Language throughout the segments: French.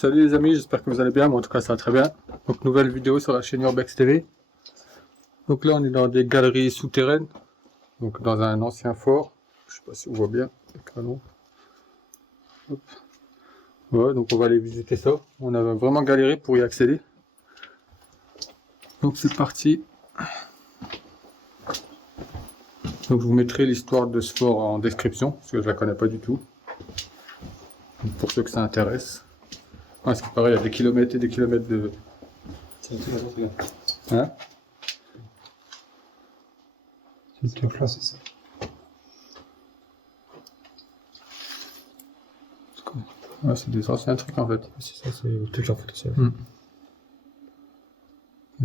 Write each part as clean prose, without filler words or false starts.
Salut les amis, j'espère que vous allez bien, moi en tout cas ça va très bien. Donc nouvelle vidéo sur la chaîne Urbex TV. Donc là on est dans des galeries souterraines, donc dans un ancien fort. Je sais pas si on voit bien le canon. Hop. Ouais, donc on va aller visiter ça. On a vraiment galéré pour y accéder. Donc c'est parti. Donc je vous mettrai l'histoire de ce fort en description, parce que je la connais pas du tout. Donc, pour ceux que ça intéresse. Ah, ce qui paraît, il y a des kilomètres et des kilomètres de... Hein? C'est une classe, c'est ça. Ouais, c'est des anciens trucs en fait. C'est ça, c'est toute la photo.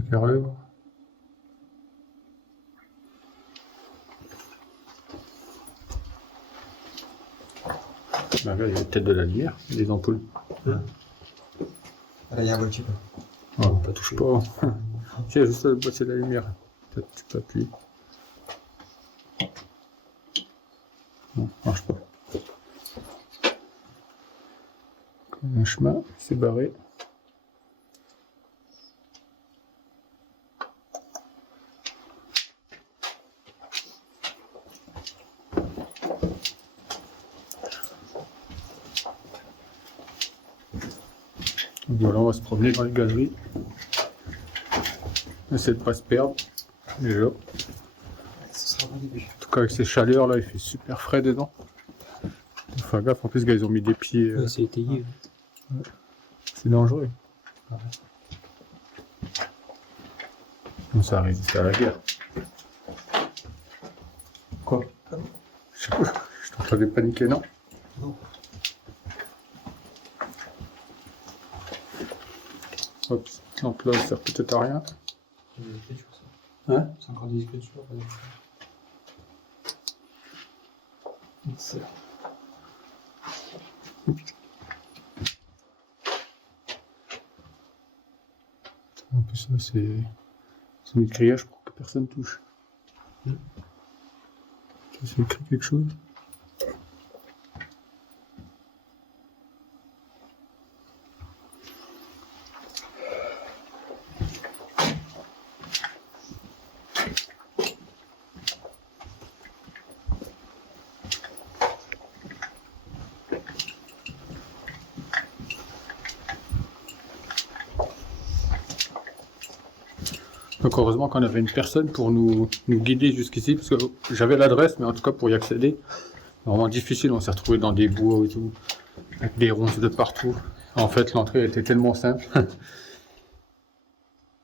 Carré. Bah là, il y a peut-être de la lumière, des ampoules. Là, il y a un voiture. Oh, ça touche pas. Tiens, juste le boîtier de la lumière. Peut-être tu peux appuyer. Non, ça marche pas. Un chemin, c'est barré. Donc voilà, on va se promener dans les galeries. Essayer de pas se perdre. Déjà. Ce sera pas début. En tout cas, avec ces chaleurs là, il fait super frais dedans. Faut faire gaffe, en plus, gars, ils ont mis des pieds. Ouais, c'est étayé. Ouais. C'est dangereux. Ouais. Bon, ça arrive, c'est à la guerre. Quoi? Je sais pas, je t'entendais paniquer, non? Non. Hop, donc là, ça sert peut-être à rien. Des écritures, ça. Hein? C'est encore des écritures, pas des écritures. En plus, là, c'est mis grillage pour que personne touche. C'est écrit quelque chose? Donc heureusement qu'on avait une personne pour nous guider jusqu'ici, parce que j'avais l'adresse, mais en tout cas pour y accéder, vraiment difficile, on s'est retrouvé dans des bois et tout, avec des ronces de partout. En fait, l'entrée était tellement simple.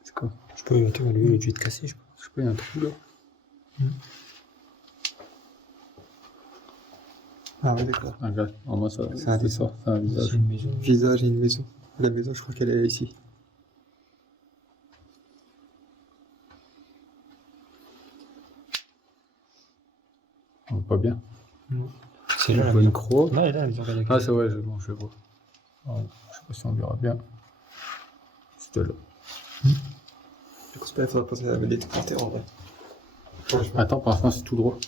C'est quoi? Je peux lui, il a dû être cassé, je pense. Je sais pas, il y a un trou là. Ah ouais, d'accord. Ah, regarde, en moi ça, C'est un c'est ça, c'est un C'est visage. une maison. Visage et une maison. La maison, je crois qu'elle est ici. On voit pas bien. C'est On là, voit une croix. Là, ils ont regardé. Ah, c'est vrai, bon, je vois. Ah, je sais pas si on verra bien. C'était là. Il faudra penser à mettre des commentaires en vrai. Attends, pour l'instant, c'est tout droit.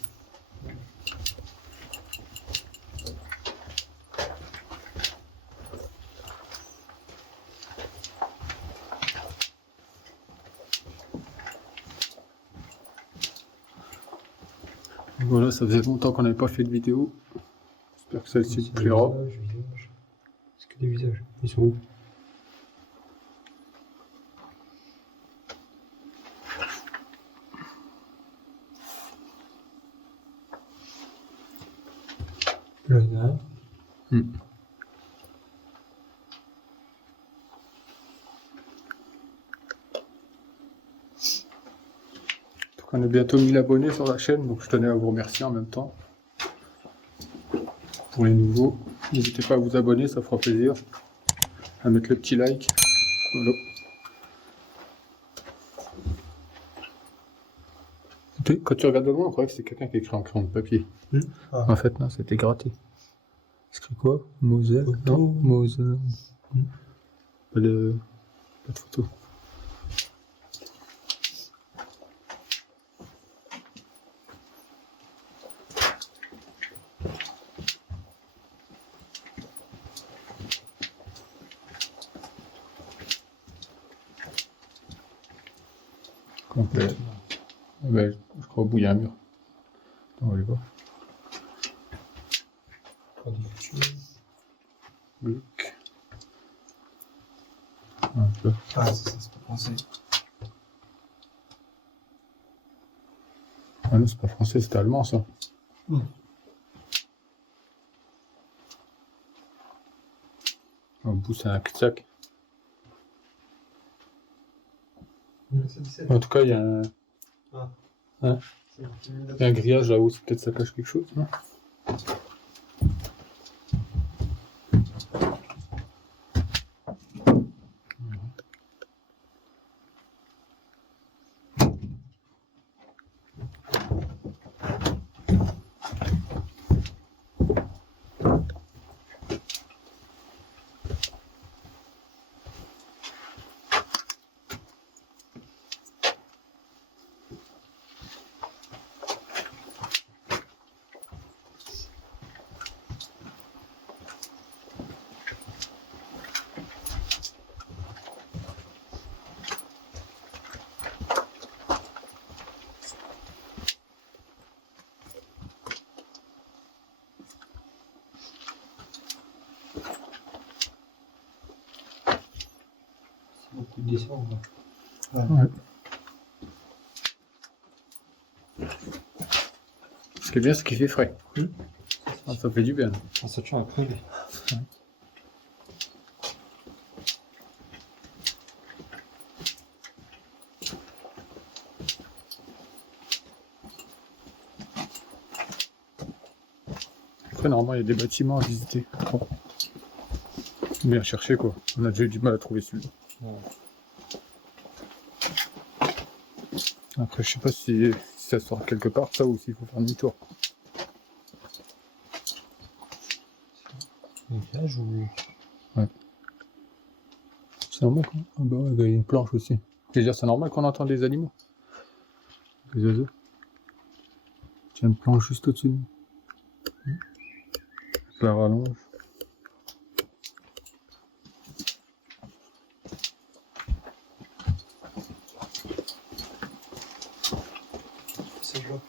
Voilà, ça faisait longtemps qu'on n'avait pas fait de vidéo. J'espère que celle-ci te plaira. Visage. C'est que des visages. Ils sont où? Là, il y en a un. Donc, on a bientôt 1000 abonnés sur la chaîne, donc je tenais à vous remercier en même temps. Pour les nouveaux, n'hésitez pas à vous abonner, ça fera plaisir. À mettre le petit like. Voilà. Quand tu regardes de loin, on croyait que c'était quelqu'un qui écrit en crayon de papier. Ah. En fait, non, c'était gratté. C'est écrit quoi? Moselle? Non, Moselle. Pas de photo. complet. Ouais, je crois au bout il y a un mur. On va aller voir. Production. Look. Un peu. Ah, c'est pas français. Ah non, c'est pas français, c'est allemand ça. Au bout, c'est un cul-de-sac. En tout cas, il y a un. Ah. Hein? Il y a un grillage là-haut, c'est peut-être ça cache quelque chose, non? Beaucoup de dessins, on voit. Ouais. Ce qui est bien, c'est qu'il fait frais. Ah, ça fait du bien. En sachant après, Après, normalement, il y a des bâtiments à visiter. Bon. Bien chercher quoi. On a déjà eu du mal à trouver celui-là. ouais. Après, je sais pas si ça sort quelque part, ça, ou s'il faut faire demi-tour. Un village ou. C'est normal quoi. Ah bah ouais, il y a une planche aussi. Je veux dire, c'est normal qu'on entende des animaux. Des oiseaux. Tiens, une planche juste au-dessus de nous. La rallonge. C'est beau.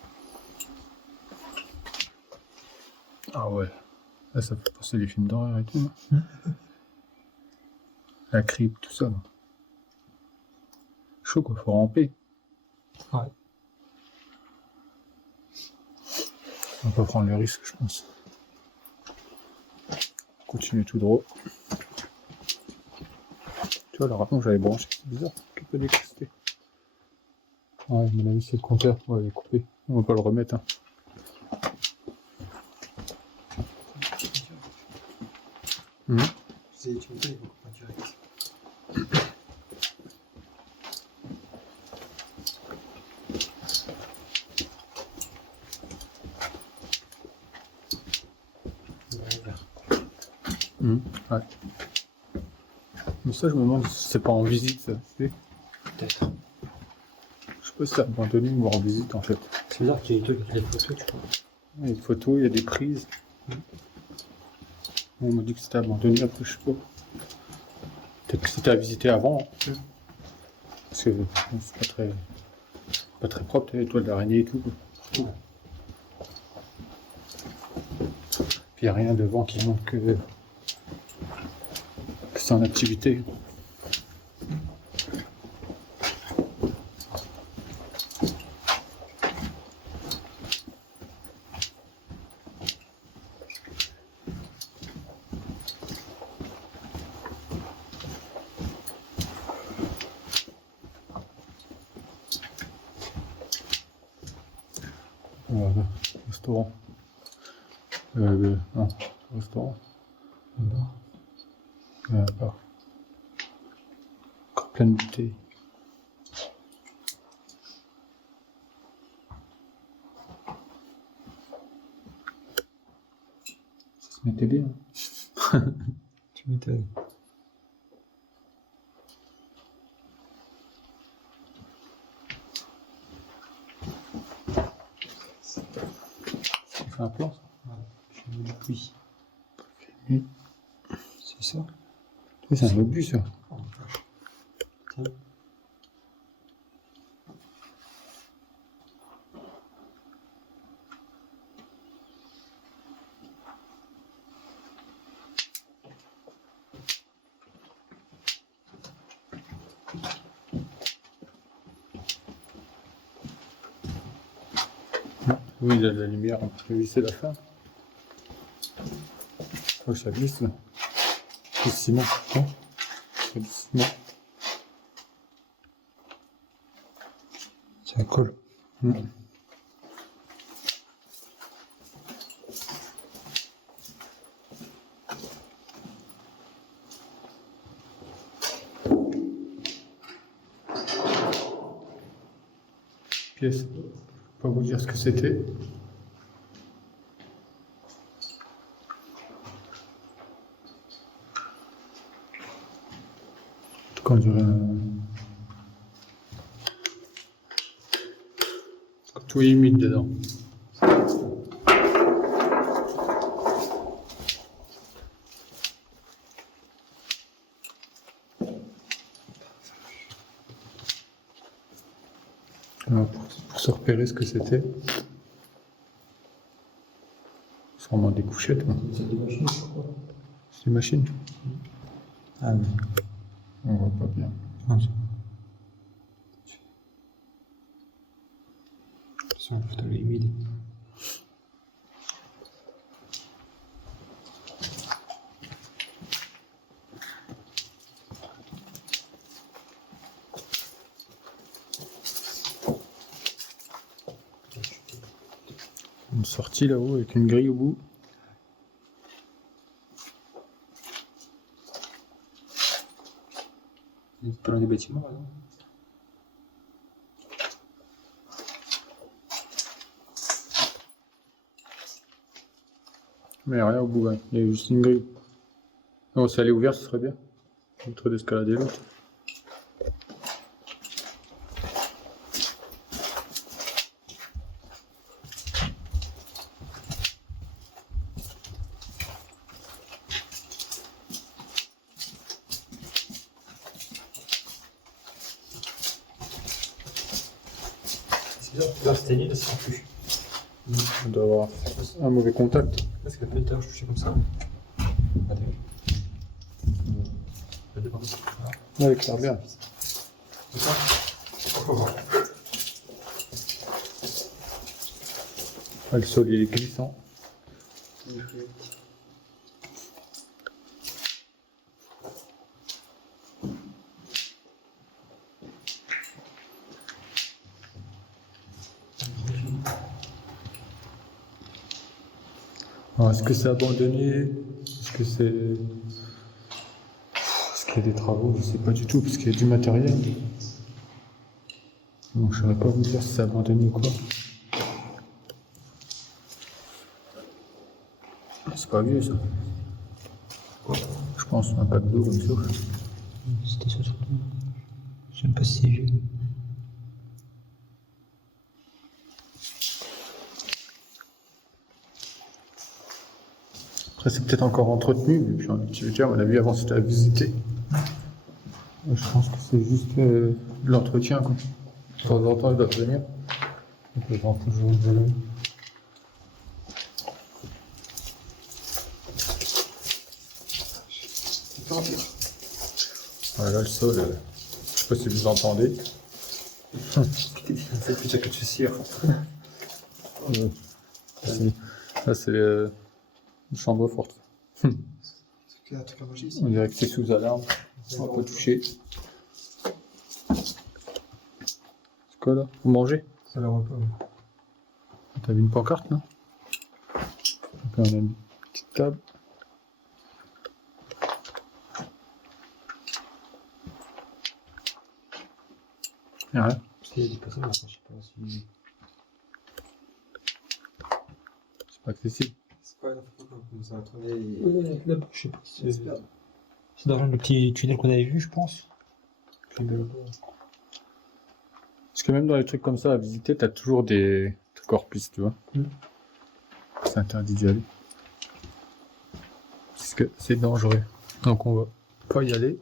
Ah ouais. Là, ça fait penser les films d'horreur et tout. Hein. La crypte, tout ça. Là. Chaud quoi, faut ramper. Ouais. On peut prendre le risque, je pense. Continuer tout droit. Tu vois, la rallonge, j'avais branché. C'est bizarre. Qu'il peut d'électricité. Ouais, à mon avis, c'est le compteur. Ouais, il est coupé. On va pas le remettre. Hein. C'est tu me dis, il faut pas direct. Ouais. Mais ça, je me demande si c'est pas en visite, ça. Tu sais. Peut-être. Je sais pas si c'est abandonné ou en visite, en fait. C'est bizarre qu'il y ait des trucs avec les photos, tu vois. Il y a des photos, il y a des prises. On m'a dit que c'était abandonné, après, je sais pas. Peut-être que c'était à visiter avant. Hein. Parce que bon, c'est pas très propre, t'as les toiles d'araignée et tout. Quoi. Ouais. Puis il n'y a rien devant qui montre que c'est en activité. Voilà, restaurant. Non, restaurant. Un bar. Encore plein de bouteilles. Ça se mettait bien. Tu m'étonnes. C'est un plan, ça. Ouais. Je me dis oui. Oui. C'est ça. Oui, c'est un obus, ça. Oh, vache. Tiens. Oui, il y a de la lumière, on peut visser la fin. Oh, ça glisse là. C'est du ciment, non? C'est du ciment. Ça colle. Pièce. Je peux pas vous dire ce que c'était. En tout cas, on dirait tout est humide dedans. Alors, pour se repérer ce que c'était. C'est vraiment des couchettes. Hein. C'est des machines, je crois. C'est des machines. Ah oui. On voit pas bien. Non, c'est attention, la photo est humide. Une sortie là-haut avec une grille au bout. C'est pas loin des bâtiments, là, non? Mais il n'y a rien au bout, hein. Il y a juste une grille. Non, si elle est ouverte, ce serait bien. Entre d'escalader l'autre. C'est bizarre, là c'était lié, là c'est plus. On doit avoir un mauvais contact. Parce que tout à l'heure je touchais comme ça. Attends. Ça dépend. Ouais, il éclaire bien. C'est ça? Oh. Ah, le sol il est glissant. Alors, est-ce que c'est abandonné? Est-ce que c'est. Est-ce qu'il y a des travaux? Je sais pas du tout, parce qu'il y a du matériel. Bon, je saurais pas vous dire si c'est abandonné ou quoi. C'est pas vieux ça. Je pense un pack d'eau comme ça. C'était ça surtout. Je sais même pas si c'est vieux. Après, c'est peut-être encore entretenu, et puis en activité, à mon avis, avant c'était à visiter. Je pense que c'est juste de l'entretien, quoi. De temps en temps, il doit venir. Donc, je vends toujours le vélo. Voilà le sol, je sais pas si vous entendez. C'est plus ça que tu cires. Là, c'est une chambre forte. Toute la magie ici. On dirait que c'est sous alarme. On va pas toucher. C'est quoi là? Vous mangez? Ça la voit pas. T'as vu une pancarte là? Donc là, on a une petite table. Y'a rien. Il y a des personnes, mais je sais pas si. C'est pas accessible. C'est pas la photo comme ça. Attendez. Oui, là-bas, je sais pas si c'est. C'est dans le petit tunnel qu'on avait vu, je pense. Parce que même dans les trucs comme ça à visiter, t'as toujours des trucs hors piste, tu vois. C'est interdit d'y aller. Parce que c'est dangereux. Donc on va pas y aller.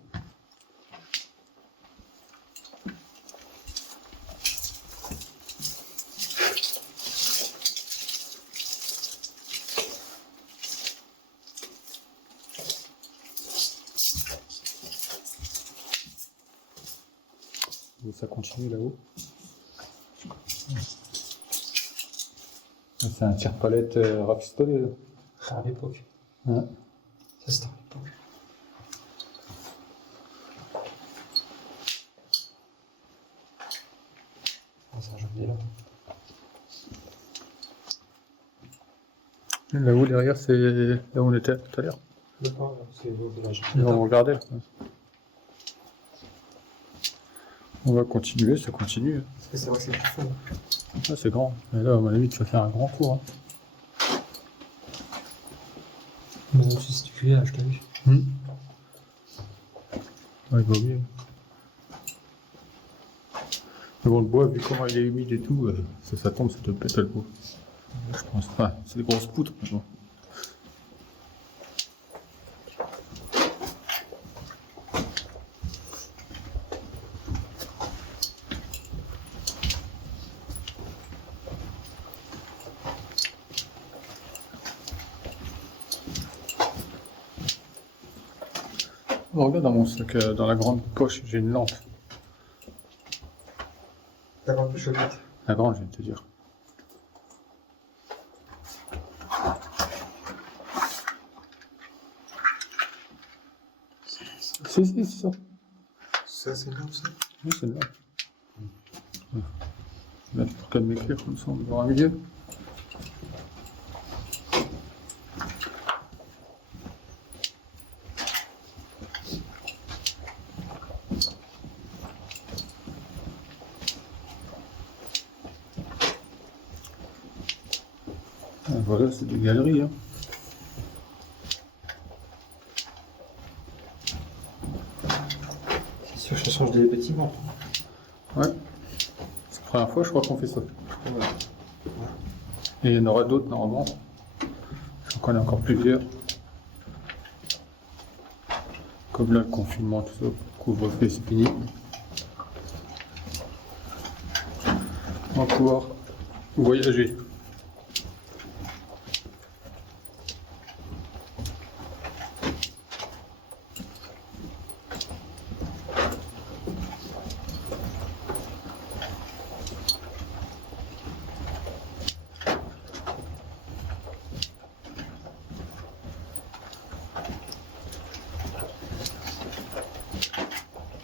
Ça continue là-haut. C'est un tire-palette rafistolé là. À l'époque. Ouais. Ça, c'était à l'époque. Ah, ça, je dis là. Là-haut derrière, c'est là où on était tout à l'heure. D'accord, c'est l'eau de la Là, on regardait. On va continuer, ça continue. C'est vrai que c'est plus fun. Ah, c'est grand. Mais là, à mon avis, tu vas faire un grand tour. Hein. Mais même si tu fais là, je t'ai vu. Ouais, il vaut mieux. Mais bon, le bois, vu comment il est humide et tout, ça tombe, ça te pète le bois. Je pense pas. C'est des grosses poutres, mais bon. Oh, regarde dans mon sac, dans la grande poche, j'ai une lampe. T'as un peu chauffette. La grande, je viens de te dire. Si, c'est ça. Ça, c'est long, ça. Oui, c'est là. Ouais. Là, pour calmer clair, comme ça, on va voir un milieu. Ah, voilà, c'est des galeries. Hein. C'est sûr que ça change des bâtiments. Ouais. C'est la première fois, je crois qu'on fait ça. Ouais. Et il y en aura d'autres, normalement. J'en connais encore plusieurs. Comme là, le confinement, tout ça, couvre-feu, c'est fini. On va pouvoir voyager.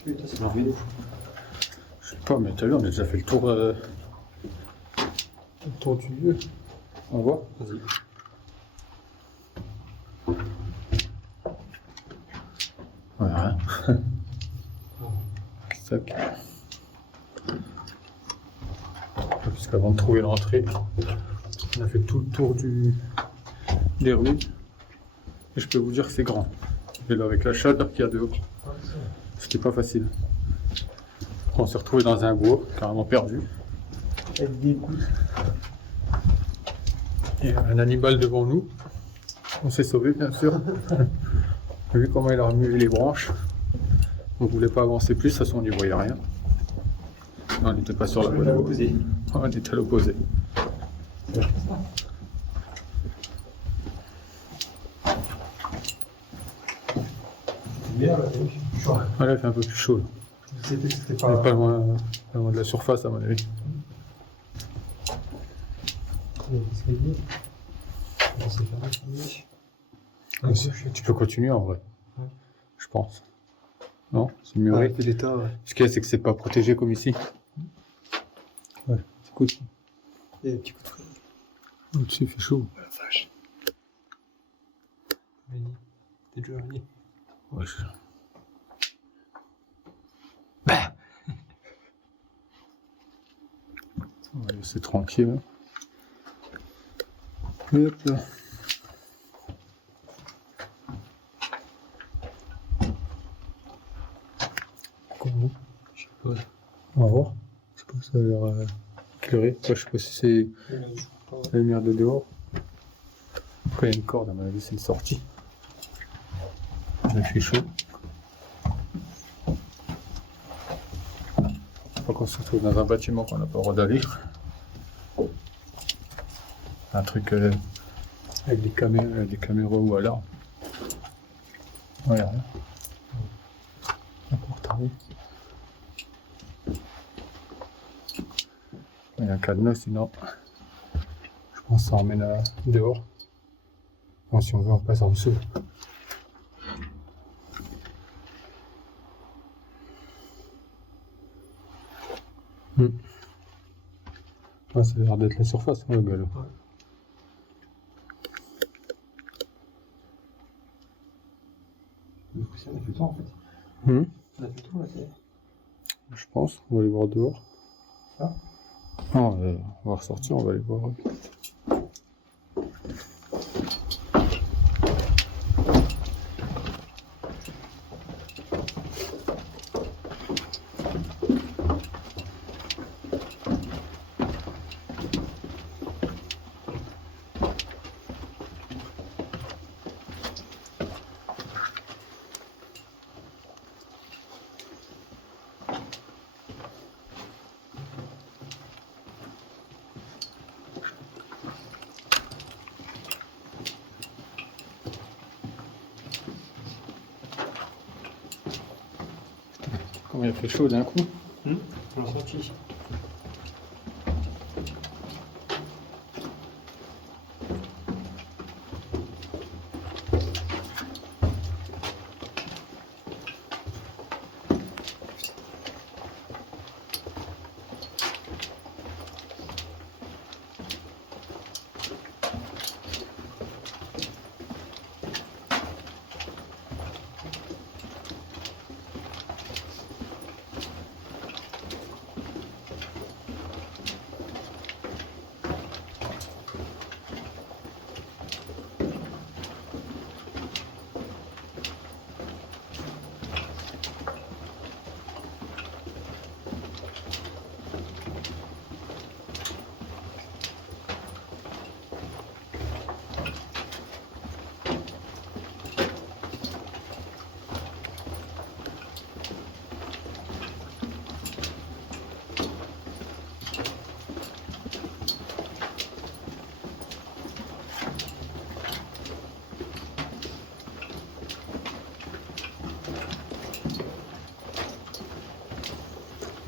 Putain, c'est leur vélo. Je sais pas, mais t'as vu, on a déjà fait le tour du lieu. On voit. Vas-y. Voilà. Sac. Puisqu'avant de trouver l'entrée, on a fait tout le tour des rues. Et je peux vous dire que c'est grand. Et là, avec la chaleur qu'il y a dehors, c'était pas facile. On s'est retrouvé dans un bois, carrément perdu. Avec des gouttes. Et un animal devant nous. On s'est sauvé, bien sûr. Vu comment il a remué les branches, on voulait pas avancer plus, de toute façon on n'y voyait rien. On n'était pas sur la bonne voie. On était à l'opposé. Bien, là, t'as vu. Chaud. Voilà, il fait un peu plus chaud. Là. C'était On n'est pas loin de la surface, à mon avis. Tu peux continuer en vrai. Ouais. Je pense. Non, c'est muré. c'est l'état, ouais. Ce qu'il y a, c'est que c'est pas protégé comme ici. Ouais, c'est cool. Il y a des petits coups de feu. Au-dessus, il fait chaud. Oh, la vache. T'es déjà venu. Ouais, ouais, c'est tranquille. Hein. Hop là. Comment? Je sais pas. On va voir. Je sais pas, ça a l'air éclairé. Après, je sais pas si c'est la lumière de dehors. Après, il y a une corde, à mon avis, c'est une sortie. Il fait chaud. Faut qu'on se retrouve dans un bâtiment qu'on n'a pas le droit d'aller. Un truc avec des caméras ou alarmes. Ouais, rien. Il y a un cadenas, sinon je On s'en emmène dehors. Bon, si on veut, on passe en dessous. Ah, ça a l'air d'être la surface, hein, le galop. Ouais. On a fait le tour en fait. On a fait le tour là, c'est. Je pense, on va aller voir dehors. Ah. Non, on va ressortir, on va aller voir. Comment il a fait chaud d'un coup. On l'a senti.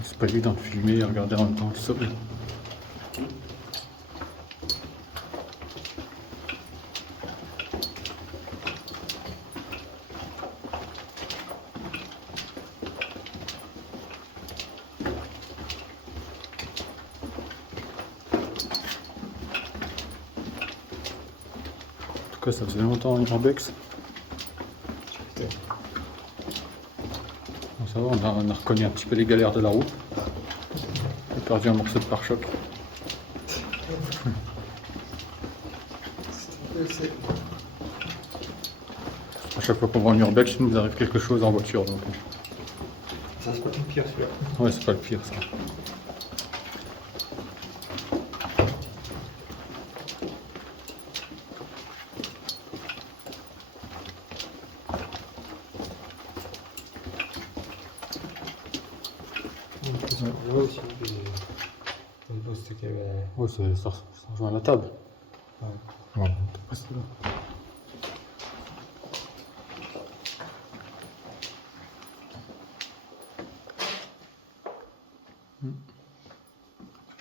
C'est pas évident de filmer et regarder en même temps le sol. En tout cas, ça faisait longtemps en urbex. Bon, ça va, on a reconnu un petit peu les galères de la route. J'ai perdu un morceau de pare-choc. À chaque fois qu'on va en urbex, il nous arrive quelque chose en voiture. Donc... Ça, c'est pas le pire celui-là. Ouais, c'est pas le pire ça. Ouais, aussi, les postes qu'il y avait. Ouais, ça rejoint à la table. Ouais. Ouais, on peut passer là.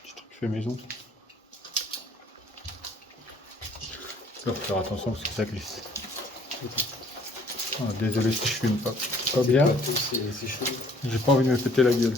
Petit truc fait maison. Faut faire attention parce que ça glisse. Ah, désolé si je filme pas bien. C'est chaud. J'ai pas envie de me péter la gueule.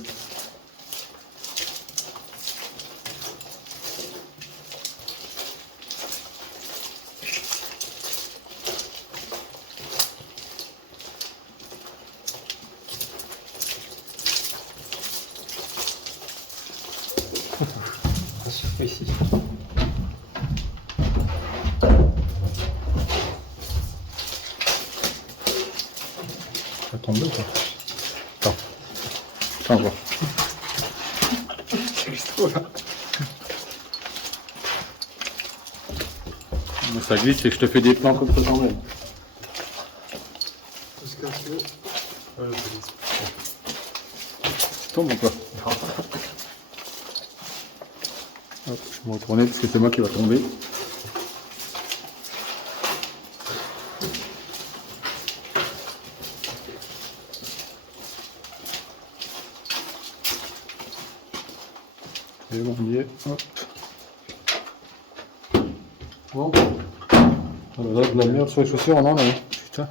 Pas ici. Ça tombe ou pas? Attends. Attends, voir. Moi, ça glisse et que je te fais des plans comme ça quand même. Ça tombe ou pas? Hop, je vais me retourner parce que c'est moi qui va tomber. Et on y est. Hop. Bon. Ah bah là, de la merde sur les chaussures, on en a. Hein. Putain.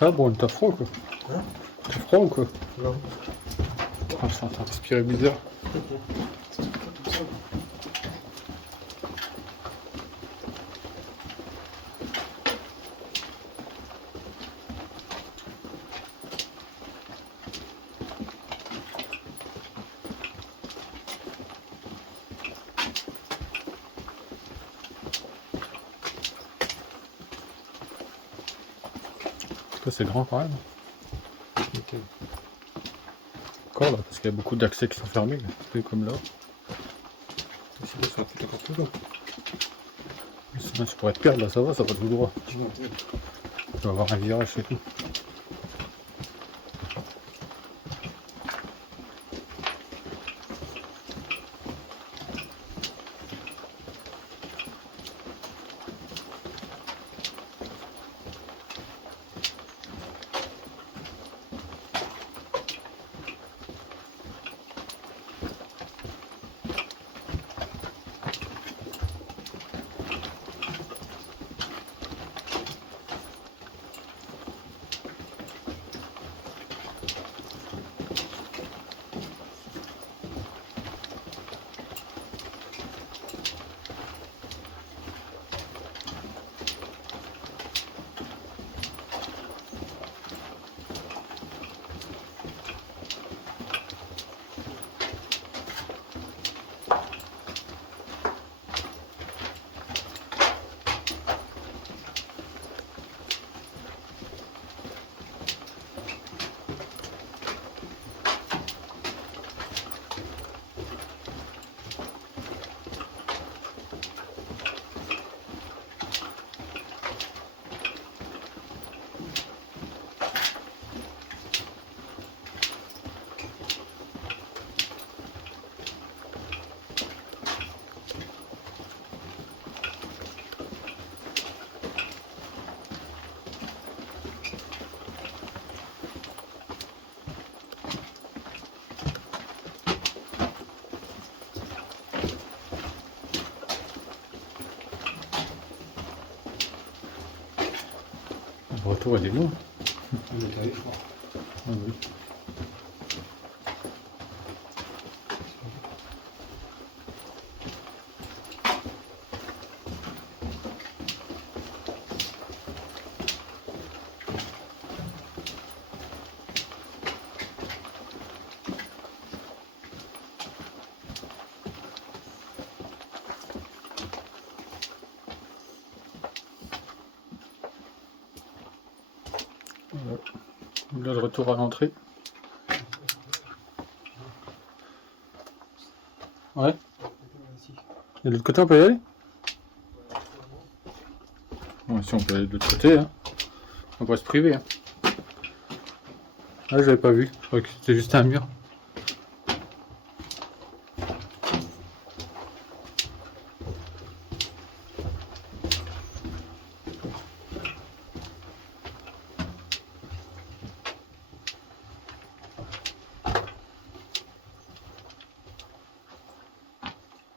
Ah bon, t'as froid quoi. Hein? T'as froid ou quoi? Non. Ah, ça t'as respiré bizarre. Ça c'est grand quand même. Encore là, parce qu'il y a beaucoup d'accès qui sont fermés, là. C'est comme là. Sinon, ça va foutre encore plus long. Sinon, tu pourrais te perdre là, ça va tout droit. Tu vas avoir un virage, c'est tout. Le retour il est long. On est allé, je crois. Ah oui. Voilà. Là, le retour à l'entrée. Ouais. Et de l'autre côté, on peut y aller? Ouais, si on peut aller de l'autre côté, hein. On pourrait se priver. Hein. Ah, j'avais pas vu. Je croyais que c'était juste un mur.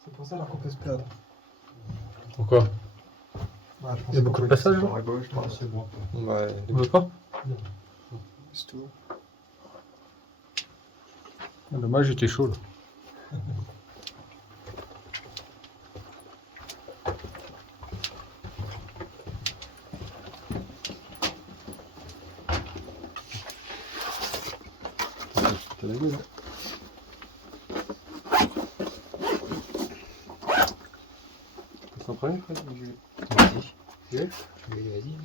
C'est pour ça là qu'on peut se perdre. Pourquoi? Ouais, je pense Il y a beaucoup de passages, là. À gauche, là, c'est bon. Ouais, On veut pas? c'est tout. Ah, dommage, j'étais chaud là. T'as la gueule, hein. Tu peux s'en prendre, Fred? Vas-y. Ouais. Vas-y.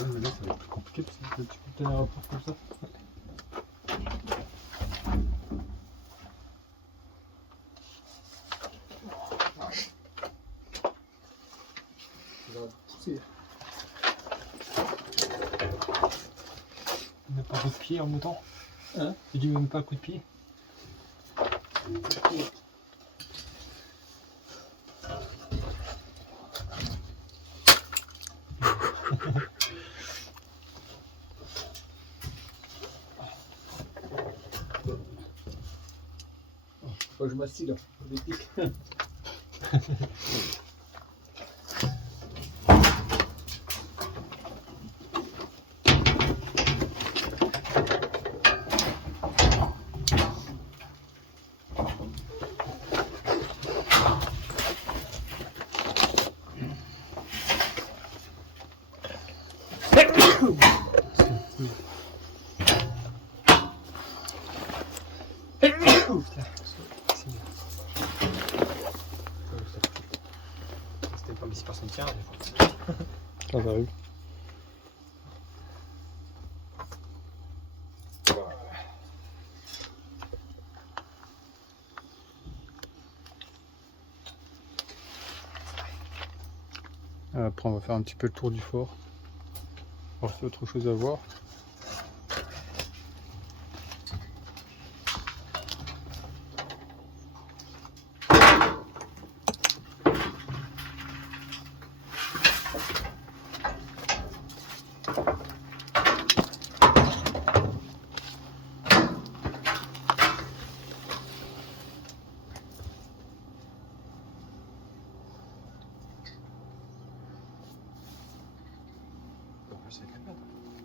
Ouais, mais là, ça va être plus compliqué parce que tu peux tenir un rapport comme ça. Même pas un coup de pied en montant. Hein? Tu dis même pas un coup de pied. Faut que je m'assieds là, des pics. C'était comme si personne tient. Ça va, oui. Après, on va faire un petit peu le tour du fort. Voir s'il y a autre chose à voir.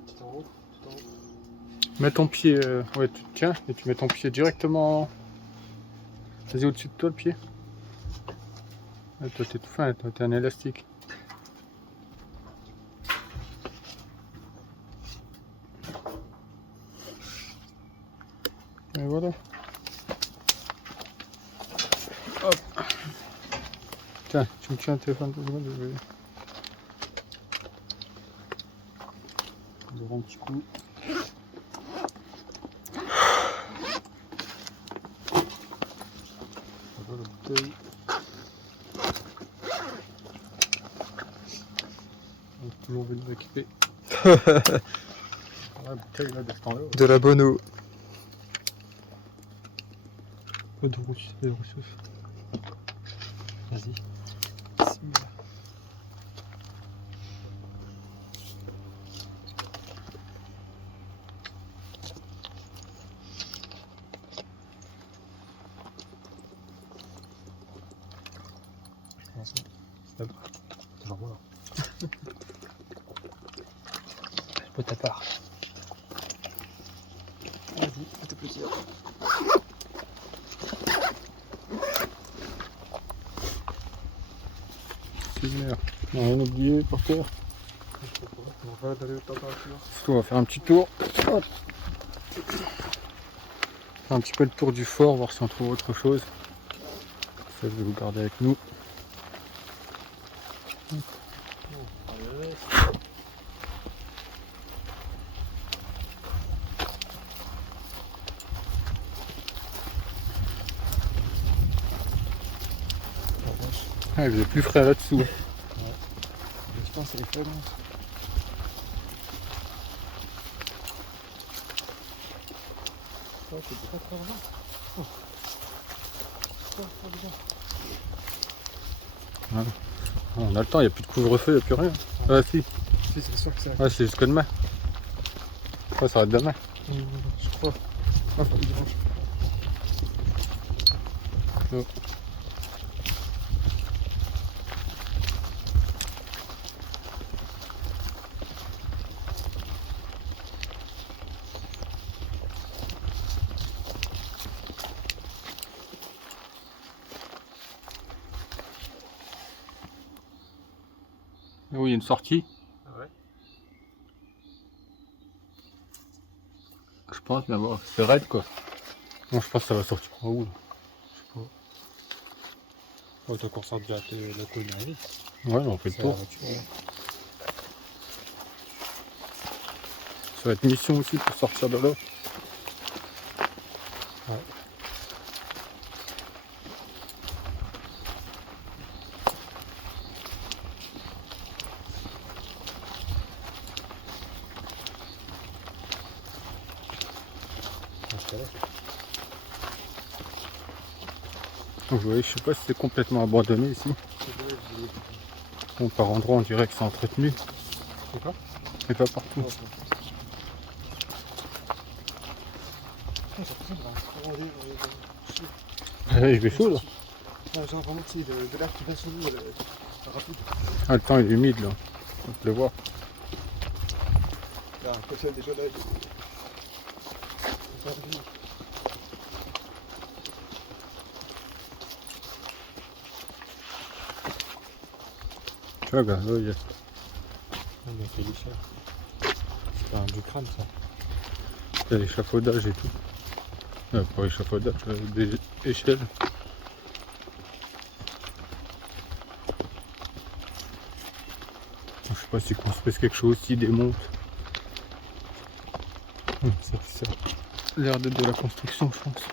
Tout en haut. Mets ton pied, ouais, tu te tiens et tu mets ton pied directement. Vas-y, au-dessus de toi le pied. Ouais, toi, t'es tout fin, toi, t'es un élastique. Et voilà. Hop. Tiens, tu me tiens le téléphone 2 secondes, je vais. Je vais un petit coup. Voilà la bouteille. On va toujours venir équiper. La bouteille là de ce temps-là. De la bonne eau. Eau de ressources. Vas-y. Ça va. Toujours moi. C'est pour ta part. Vas-y, fais-toi plaisir. Super. On a rien oublié par terre. On va donner le température. On va faire un petit tour. Hop. Faire un petit peu le tour du fort, voir si on trouve autre chose. Ça, je vais vous garder avec nous. Ah, il faisait plus frais là-dessous. Je pense que c'est les fragrances. Ouais, c'est pas trop bien. Oh. Voilà. On a le temps, il n'y a plus de couvre-feu, il n'y a plus rien. Ah si, Si, c'est sûr que c'est. ouais, c'est jusque demain. Ouais, ça va être demain. Je crois. Enfin, dimanche. Oh. Oui, il y a une sortie. Ah ouais. Je pense, mais bon, c'est raide quoi. Bon, je pense que ça va sortir en haut là. Ouais, t'as qu'on sort déjà la colline arrivée. Ouais, on fait le Ça, tour. tu vois. Ça va être mission aussi pour sortir de là. Ouais. Donc, vous voyez, je sais pas si c'est complètement abandonné ici. Bon, par endroits, on dirait que c'est entretenu, C'est quoi? mais pas partout. Il fait chaud là. Genre vraiment, tu sais, de l'air qui va sur nous, rapide. Ah, le temps il est humide là. On peut le voir. Là, comme ça, déjà là, Tu vois, gars, là, il y a... on a fait l'échelle. C'est pas du crâne ça. il y a l'échafaudage et tout. Pas l'échafaudage, des échelles. Je sais pas s'ils construisent quelque chose, s'ils démontent. Ça a l'air d'être de la construction, je pense.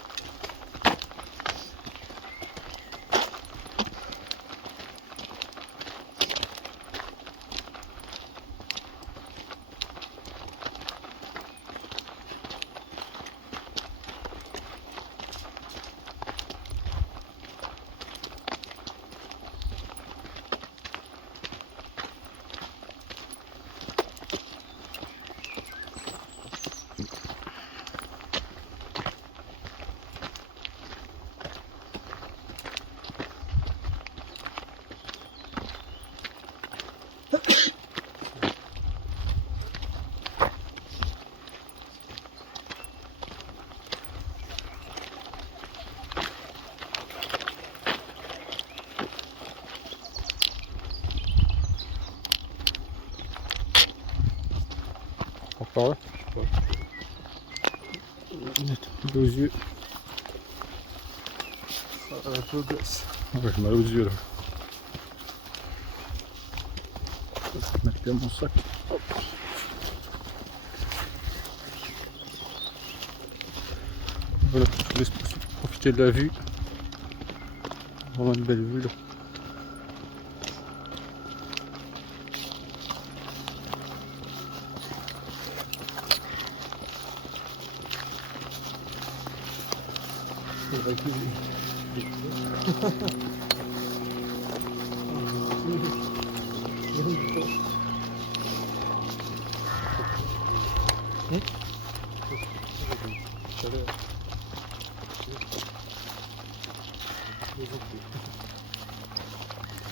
Encore là. Ouais. Aux yeux. Un peu gosse. Ouais, j'ai mal aux yeux là. Je vais mettre bien mon sac. Hop. Voilà, je vous laisse profiter de la vue. Vraiment une belle vue là.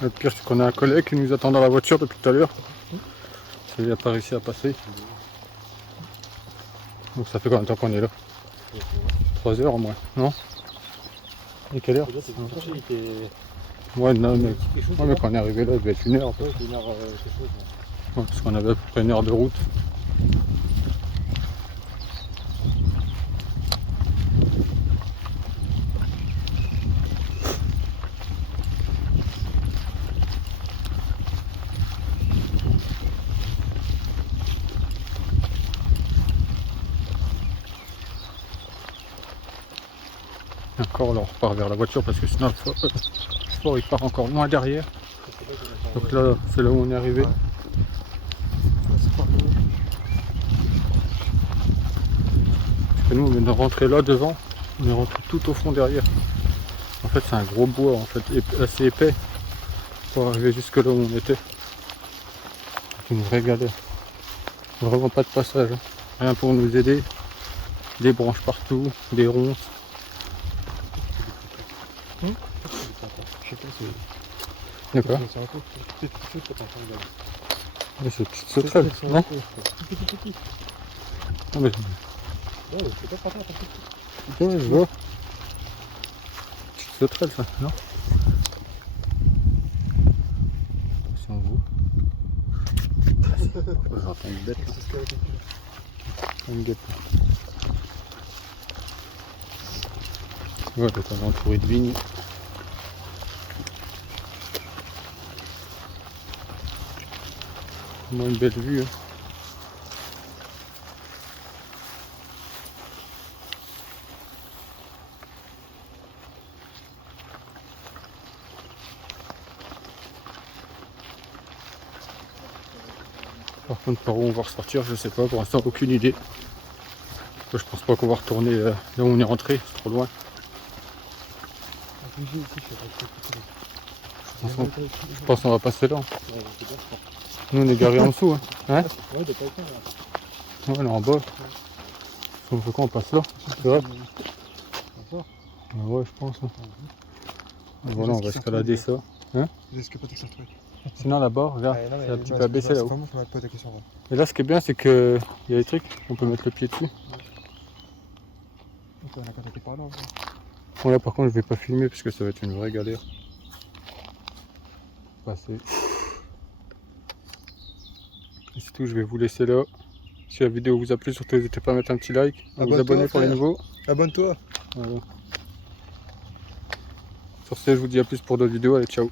Le pire, c'est qu'on a un collègue qui nous attend dans la voiture depuis tout à l'heure. Il n'a pas réussi à passer. Donc ça fait combien de temps qu'on est là? 3 heures au moins, non? Et quelle heure? Ouais, non, mais, ouais, mais quand on est arrivé là, il devait être 1 heure. Ouais, parce qu'on avait à peu près 1 heure de route. Et encore là, on repart vers la voiture parce que sinon le fort il part encore loin derrière. Donc là, c'est là où on est arrivé. Ouais. Parce que nous, on est rentré là devant, on est rentré tout au fond derrière. En fait, c'est un gros bois en fait, assez épais pour arriver jusque là où on était. C'est une vraie galère. Vraiment pas de passage. Hein. Rien pour nous aider. Des branches partout, des ronces. Je sais pas si D'accord. c'est un peu petit quand t'entends le gars. Mais c'est petite sauterelle, non? Petit. Non mais... Ouais, c'est pas par là, Ouais, je vois. Petite sauterelle ça, non? Si on voit. J'entends une bête. C'est ce qu'elle a fait. Une guêpe. Ouais, donc on est entouré de vignes. Vraiment une belle vue. Hein. Par contre, par où on va ressortir, je sais pas, pour l'instant, aucune idée. Je pense pas qu'on va retourner là où on est rentré, c'est trop loin. Je pense qu'on va passer là. Nous on est garé en dessous. Hein, Ouais, des paquets là. ouais, on est en bas. On fait quoi, on passe là? C'est vrai? Ouais, je pense. Hein. Voilà, on va escalader ça. Hein? Sinon là-bas, regarde, c'est un petit peu abaissé là-haut. Et là, ce qui est bien, c'est qu'il y a des trucs, on peut mettre le pied dessus. Bon, là, par contre, je vais pas filmer parce que ça va être une vraie galère. Passer. Et c'est tout, je vais vous laisser là. Si la vidéo vous a plu, surtout n'hésitez pas à mettre un petit like, à vous abonner pour les nouveaux. Abonne-toi. Voilà. Sur ce, je vous dis à plus pour d'autres vidéos. Allez, ciao.